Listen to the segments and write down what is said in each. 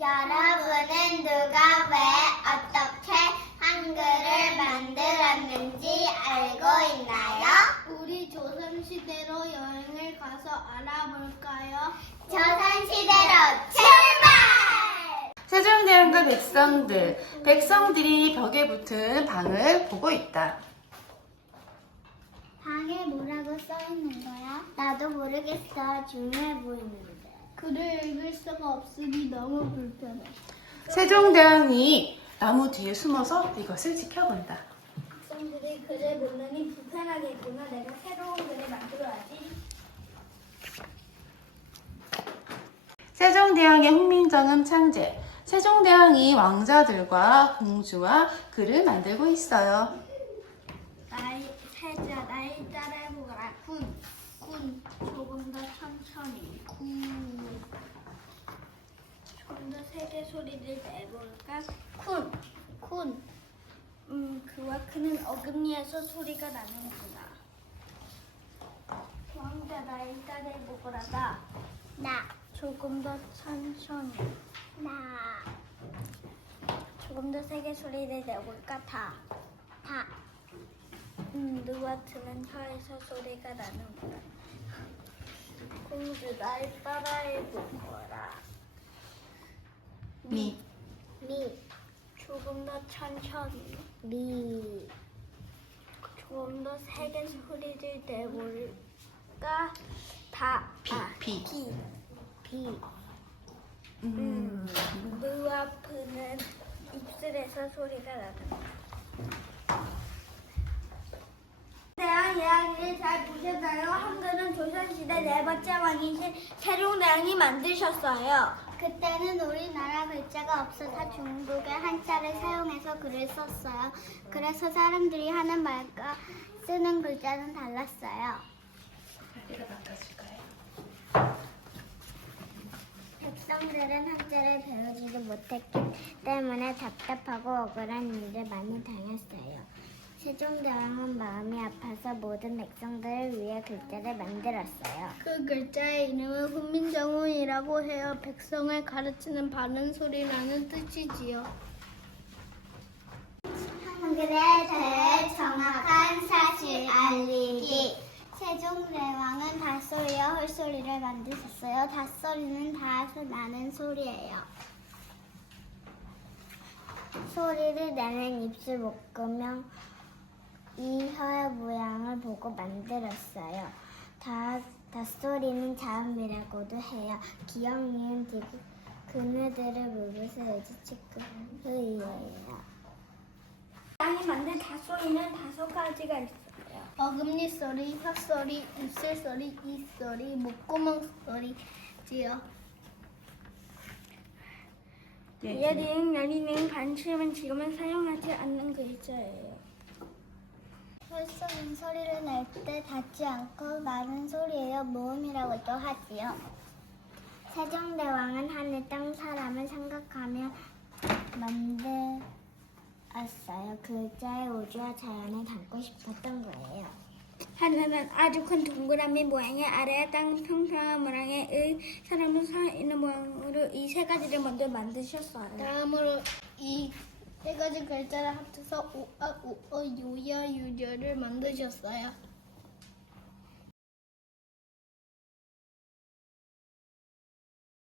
여러분은 누가 왜 어떻게 한글을 만들었는지 알고 있나요? 우리 조선시대로 여행을 가서 알아볼까요? 조선시대로 출발! 세종대왕과 백성들이 벽에 붙은 방을 보고 있다. 방에 뭐라고 써있는 거야? 나도 모르겠어. 중요해 보이는데. 글을 읽을 수가 없으니 너무 불편해. 세종대왕이 나무 뒤에 숨어서 이것을 지켜본다. 학생들이 글을 보느니 불편하겠구나. 내가 새로운 글을 만들어야지. 세종대왕의 훈민정음 창제. 세종대왕이 왕자들과 공주와 글을 만들고 있어요. 세자 나이 따라해보거라. 군 조금 더 천천히. 좀 더 세게 소리를 내볼까? 군 그와 그는 어금니에서 소리가 나는구나. 왕자 나이 따라해보거라. 나. 조금 더 천천히. 조금 더 세게 소리를 내볼까? 다. 누가 드는 혀에서 소리가 나는구나. 공주 날 따라해보거라. 미. 조금 더 천천히. 조금 더 세게 소리를 내볼까? 다. 비. 누와 프는 입술에서 소리가 나는구나. 대왕 이야기를 잘 보셨나요? 한글은 조선시대 네 번째 왕이신 세종대왕이 만드셨어요. 그때는 우리나라 글자가 없어서 중국의 한자를 사용해서 글을 썼어요. 그래서 사람들이 하는 말과 쓰는 글자는 달랐어요. 내가 바꿔줄까요? 백성들은 한자를 배우지도 못했기 때문에 답답하고 억울한 일을 많이 당했어요. 세종대왕은 마음이 아파서 모든 백성들을 위해 글자를 만들었어요. 그 글자의 이름은 훈민정음이라고 해요. 백성을 가르치는 바른 소리라는 뜻이지요. 한글에 대해 정확한 사실 알리기. 세종대왕은 닷소리와 홀소리를 만드셨어요. 닷소리는 닿아서 나는 소리예요. 소리를 내는 입술 목구멍 이 혀의 모양을 보고 만들었어요. 닷소리는 자음이라고도 해요. 기역, 니은, 디귿, 그늘들을 물으서 의지치급의예요. 땅이 만든 닷소리는 5가지가 있어요. 어금니 소리, 혀 소리, 입술 소리, 이 소리, 목구멍 소리지요. 예리행, 나리행, 반침은 지금은 사용하지 않는 글자예요. 홀소리는 소리를 낼 때 닿지 않고 나는 소리예요. 모음이라고도 하지요. 세종대왕은 하늘, 땅, 사람을 생각하며 만들었어요. 글자의 우주와 자연을 담고 싶었던 거예요. 하늘은 아주 큰 동그라미 모양의 아래에 땅은 평평한 모양의 의, 사람은 서 있는 모양으로 이 3가지를 먼저 만드셨어요. 다음으로 이 3가지 글자를 합쳐서 우아, 우어, 유야, 유려를 만드셨어요.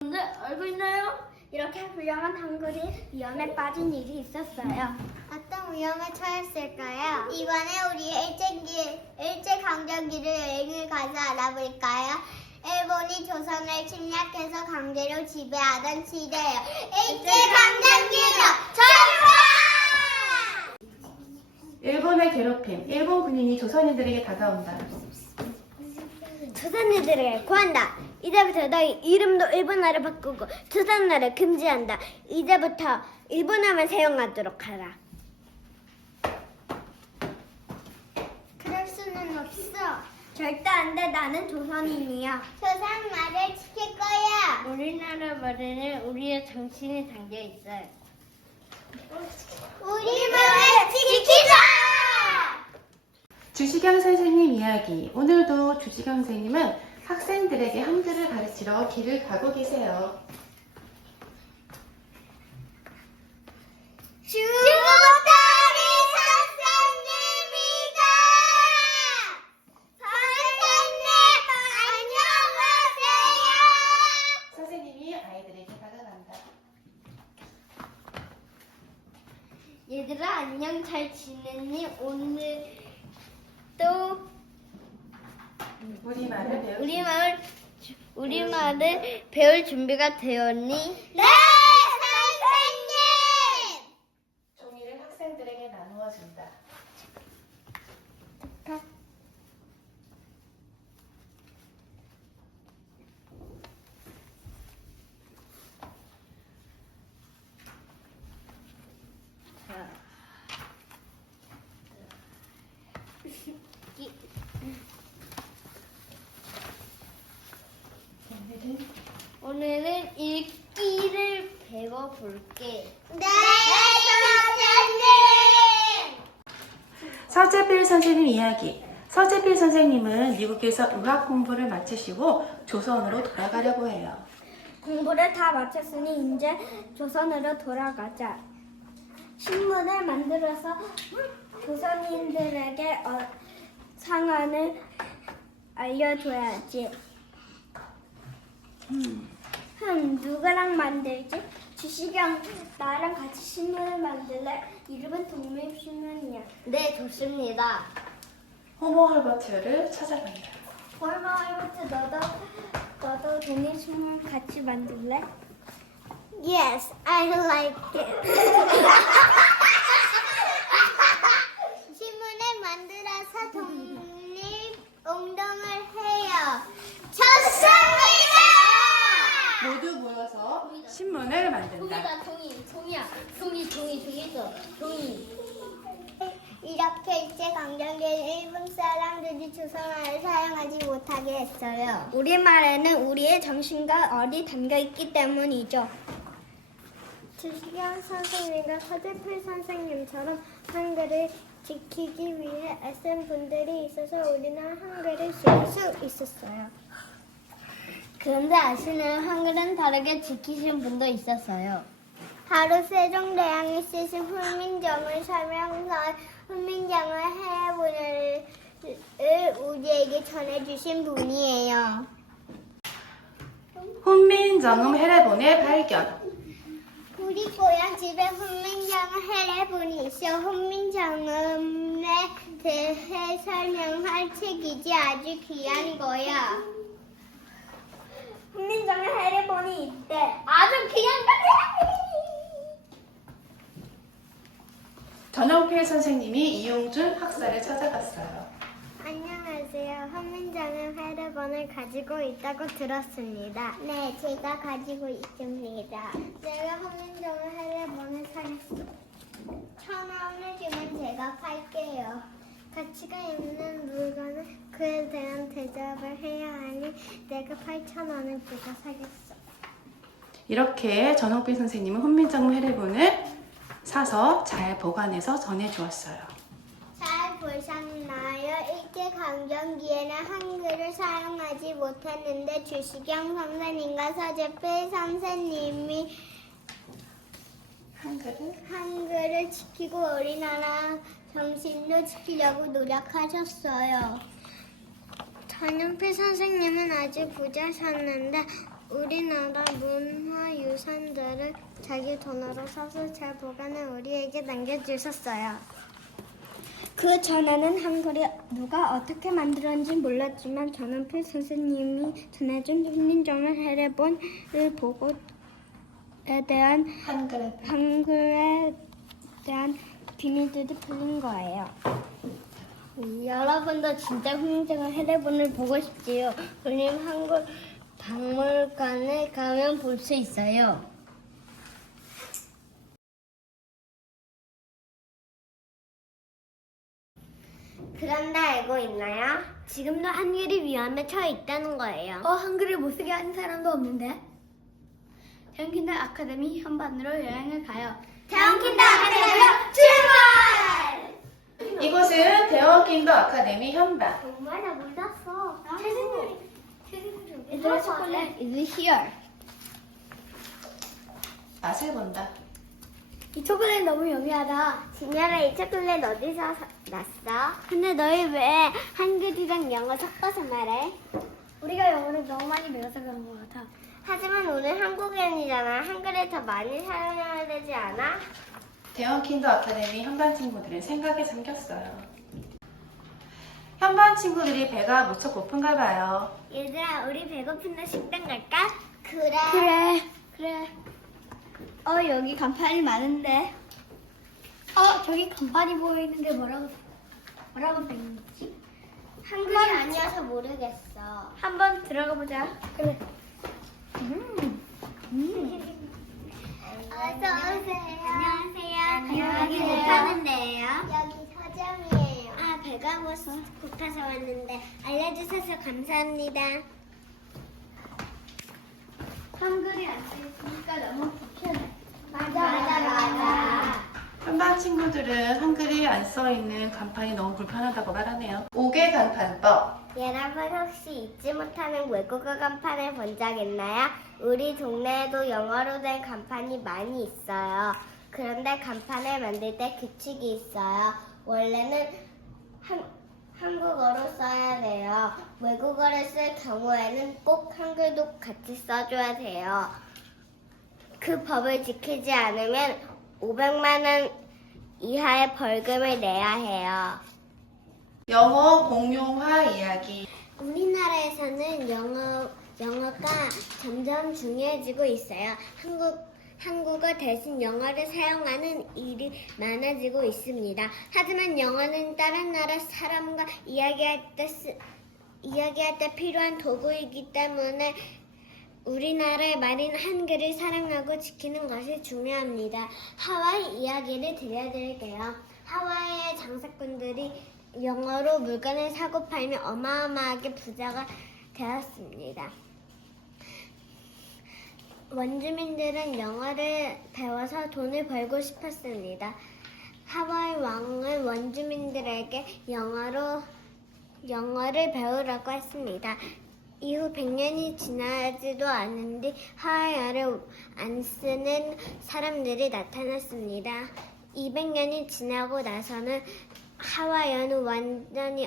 근데 알고 있나요? 이렇게 훌륭한 한글이 위험에 빠진 일이 있었어요. 어떤 위험에 처했을까요? 이번에 우리 일제강점기를 여행을 가서 알아볼까요? 일본이 조선을 침략해서 강제로 지배하던 시대예요. 일제강점기로 출발! 일본의 괴롭힘. 일본 군인이 조선인들에게 다가온다. 조선인들을 구한다. 이제부터 너희 이름도 일본어로 바꾸고 조선어를 금지한다. 이제부터 일본어만 사용하도록 하라. 그럴 수는 없어. 절대 안 돼. 나는 조선인이야. 조선 말을 지킬 거야. 우리나라 말에는 우리의 정신이 담겨 있어요. 우리 말을 지키자! 주시경 선생님 이야기. 오늘도 주시경 선생님은 학생들에게 한글을 가르치러 길을 가고 계세요. 얘들아 안녕 잘 지냈니? 오늘 또 우리말을 배울 준비가 되었니? 네 선생님! 종이를 학생들에게 나누어 준다. 오늘은 읽기를 배워볼게. 네, 선생님! 서재필 선생님 이야기. 서재필 선생님은 미국에서 의학 공부를 마치시고 조선으로 돌아가려고 해요. 공부를 다 마쳤으니 이제 조선으로 돌아가자. 신문을 만들어서 조선인들에게 상황을 알려줘야지. 누구랑 만들지? 주시경, 나랑 같이 신문을 만들래? 이름은 독립신문이야. 네, 좋습니다. 호모 헐버트를 찾아간다. 헐버트, 너도 독립신문 같이 만들래? Yes, I like it. 신문을 만들어서 독립운동을 해요. 좋습니다! 모두 모여서 신문을 만든다. 종이. 이렇게 일제강점기에 일본 사람들이 조선어를 사용하지 못하게 했어요. 우리말에는 우리의 정신과 얼이 담겨있기 때문이죠. 주시경 선생님과 서재필 선생님처럼 한글을 지키기 위해 애쓴 분들이 있어서 우리는 한글을 쓸 수 있었어요. 그런데 아시나요? 한글은 다르게 지키신 분도 있었어요. 바로 세종대왕이 쓰신 훈민정을 설명서 훈민정을 해본을 우리에게 전해주신 분이에요. 훈민정음 해례본의 발견. 우리 고향 집에 훈민정음 해례본이 있어 훈민정음에 대해 설명할 책이지 아주 귀한 거야. 훈민정음 해례본이 있대. 아주 귀한 거야. 전영필 선생님이 이용준 학사를 찾아갔어요. 안녕하세요. 훈민정음 해례본을 가지고 있다고 들었습니다. 네, 제가 가지고 있습니다. 내가 훈민정음 해례본을 사겠어. 1,000원을 주면 제가 팔게요. 가치가 있는 물건은 그에 대한 대접을 해야 하니 내가 8,000원을 주고 사겠어. 이렇게 전홍필 선생님은 훈민정음 해례본을 사서 잘 보관해서 전해주었어요. 잘 보셨나요? 일제강점기에는 한글을 사용하지 못했는데 주시경 선생님과 서재필 선생님이 한글을 지키고 우리나라 정신도 지키려고 노력하셨어요. 전용필 선생님은 아주 부자셨는데 우리나라 문화유산들을 자기 돈으로 사서 잘 보관해 우리에게 남겨주셨어요. 그 전에는 한글이 누가 어떻게 만들었는지 몰랐지만 전원필 선생님이 전해준 훈민정음 해례본을 보고 한글에 대한 비밀들이 풀린 거예요. 여러분도 진짜 훈민정음 해례본을 보고 싶지요? 우리 한글 박물관에 가면 볼 수 있어요. 그런데 알고 있나요? 지금도 한글이 위험에 처해 있다는 거예요. 한글을 못 쓰게 하는 사람도 없는데? 대형킨더 아카데미 현반으로 여행을 가요. 대형킨더 아카데미로 출발! 이곳은 대원킨더 아카데미 현반. 정말 나 몰랐어. 얘들아, 초콜릿 is here. 맛을 본다. 이 초콜릿 너무 여미하다. 진열아, 이 초콜릿 어디서 났어? 근데 너희 왜 한글이랑 영어 섞어서 말해? 우리가 영어를 너무 많이 배워서 그런 것 같아. 하지만 오늘 한국인이잖아. 한글을 더 많이 사용해야 되지 않아? 대원 킨더 아카데미 현반 친구들은 생각에 잠겼어요. 현반 친구들이 배가 무척 고픈가 봐요. 얘들아, 우리 배고픈데 식당 갈까? 그래. 여기 간판이 많은데. 저기 간판이 보이는데 뭐라고 써있지? 한글이 아니어서 모르겠어. 한번 들어가 보자. 그래. 어서 오세요. 안녕하세요. 여기 뭐 안녕하세요. 파는 데예요? 여기 서점이에요. 배가 고파서 왔는데 알려주셔서 감사합니다. 한글이 안 쓰니까 너무 불편해. 맞아. 현반 친구들은 한글이 안 써있는 간판이 너무 불편하다고 말하네요. 5개 간판법. 여러분 혹시 잊지 못하는 외국어 간판을 본 적 있나요? 우리 동네에도 영어로 된 간판이 많이 있어요. 그런데 간판을 만들 때 규칙이 있어요. 원래는 한국어로 써야 돼요. 외국어를 쓸 경우에는 꼭 한글도 같이 써줘야 돼요. 그 법을 지키지 않으면 500만 원 이하의 벌금을 내야 해요. 영어 공용화 이야기. 우리나라에서는 영어가 점점 중요해지고 있어요. 한국어 대신 영어를 사용하는 일이 많아지고 있습니다. 하지만 영어는 다른 나라 사람과 이야기할 때 필요한 도구이기 때문에 우리나라의 말인 한글을 사랑하고 지키는 것이 중요합니다. 하와이 이야기를 들려드릴게요. 하와이의 장사꾼들이 영어로 물건을 사고 팔며 어마어마하게 부자가 되었습니다. 원주민들은 영어를 배워서 돈을 벌고 싶었습니다. 하와이 왕은 원주민들에게 영어를 배우라고 했습니다. 이후 100년이 지나지도 않은 뒤 하와이어를 안 쓰는 사람들이 나타났습니다. 200년이 지나고 나서는 하와이어는 완전히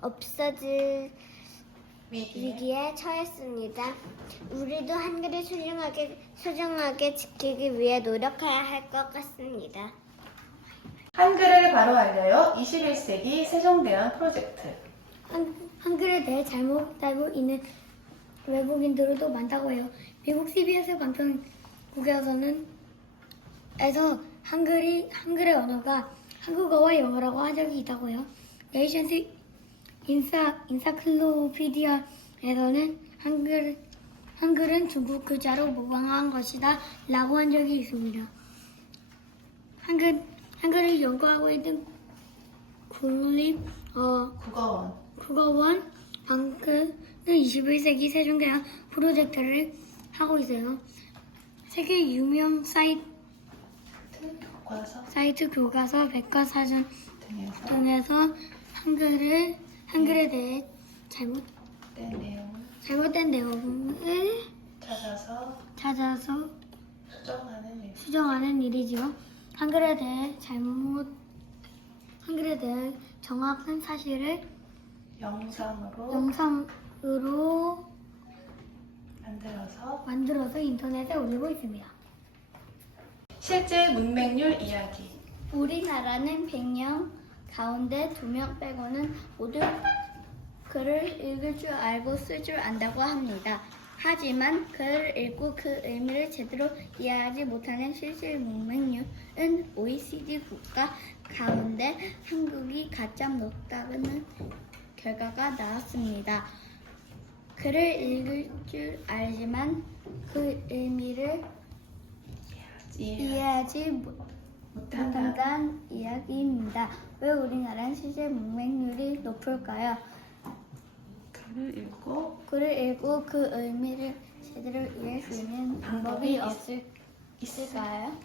없어질 위기에 처했습니다. 우리도 한글을 소중하게 지키기 위해 노력해야 할 것 같습니다. 한글을 바로 알려요. 21세기 세종대왕 프로젝트. 한글에 대해 잘못 알고 있는 외국인들도 많다고 해요. 미국 CBS 방송국에서는 한글의 언어가 한국어와 영어라고 한 적이 있다고 해요. 네이션스 인사클로피디아에서는 한글은 중국 글자로 모방한 것이다 라고 한 적이 있습니다. 한글을 연구하고 있는 국어원 방크는 21세기 세종대왕 프로젝트를 하고 있어요. 세계 유명 사이트 교과서, 백과사전 등에서 한글에 대해 잘못된 내용을 찾아서 수정하는 일이지요. 한글에 대해 정확한 사실을 영상으로 만들어서 인터넷에 올리고 있습니다. 실제 문맹률 이야기. 우리나라는 100명 가운데 2명 빼고는 모두 글을 읽을 줄 알고 쓸 줄 안다고 합니다. 하지만 글을 읽고 그 의미를 제대로 이해하지 못하는 실질 문맹률은 OECD 국가 가운데 한국이 가장 높다는 결과가 나왔습니다. 글을 읽을 줄 알지만 그 의미를 이해하지 못한다는 이야기입니다. 왜 우리나라는 실제 문맹률이 높을까요? 글을 읽고 그 의미를 제대로 이해할 수 있는 방법이 있을까요?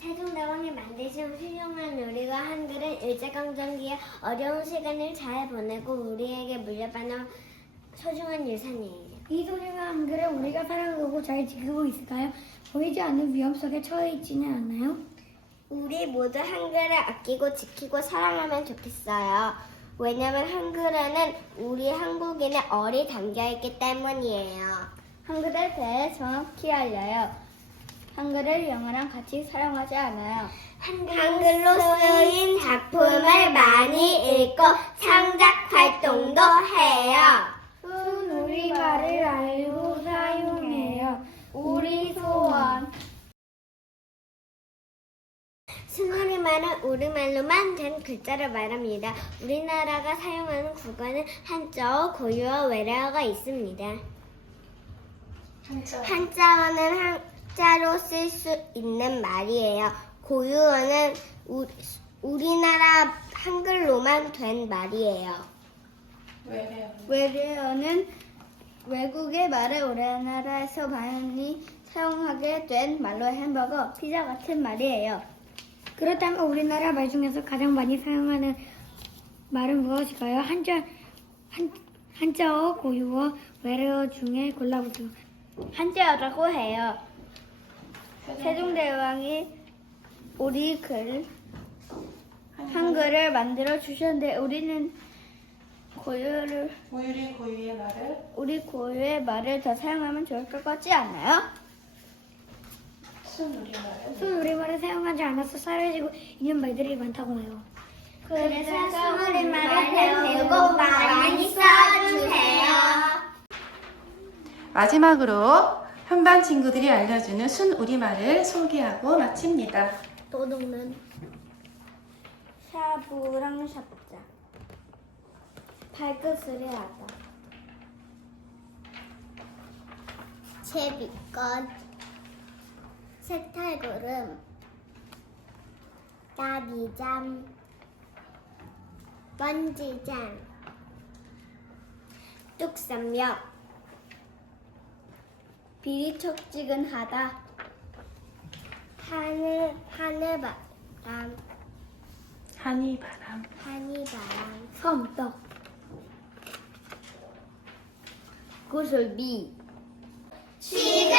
세종대왕이 만드신 훌륭한 우리가 한글은 일제강점기에 어려운 시간을 잘 보내고 우리에게 물려받은 소중한 유산이에요. 이 소중한 한글을 우리가 사랑하고 잘 지키고 있을까요? 보이지 않는 위험 속에 처해 있지는 않나요? 우리 모두 한글을 아끼고 지키고 사랑하면 좋겠어요. 왜냐면 한글에는 우리 한국인의 얼이 담겨있기 때문이에요. 한글에 대해 정확히 알려요. 한글을 영어랑 같이 사용하지 않아요. 한글로 쓰인 작품을 많이 읽고 창작 활동도 해요. 우리말을 알고 사용해요. 우리 소원. 순우리말은 우리말로만 된 글자를 말합니다. 우리나라가 사용하는 국어는 한자어, 고유어, 외래어가 있습니다. 한자어는 한자로 쓸 수 있는 말이에요. 고유어는 우리나라 한글로만 된 말이에요. 외래어는 외국의 말을 우리나라에서 많이 사용하게 된 말로 햄버거, 피자 같은 말이에요. 그렇다면 우리나라 말 중에서 가장 많이 사용하는 말은 무엇일까요? 한자어, 고유어, 외래어 중에 골라보세요. 한자어라고 해요. 세종대왕이 우리 한글을 만들어 주셨는데 우리는 우리 고유의 말을 더 사용하면 좋을 것 같지 않나요? 순우리말을 사용하지 않아서 사라지고 있는 말들이 많다고 해요. 그래서 순우리말을 배우고 많이 써주세요. 마지막으로 현반 친구들이 알려주는 순우리말을 소개하고 마칩니다. 도둑은 샤브랑 샤브자. 발끝을 하다. 제비꽃, 색탈구름, 나비잠, 먼지장, 뚝섬역, 비리척지근하다. 하늘바람, 한이바람, 섬떡. 구슬비. 지금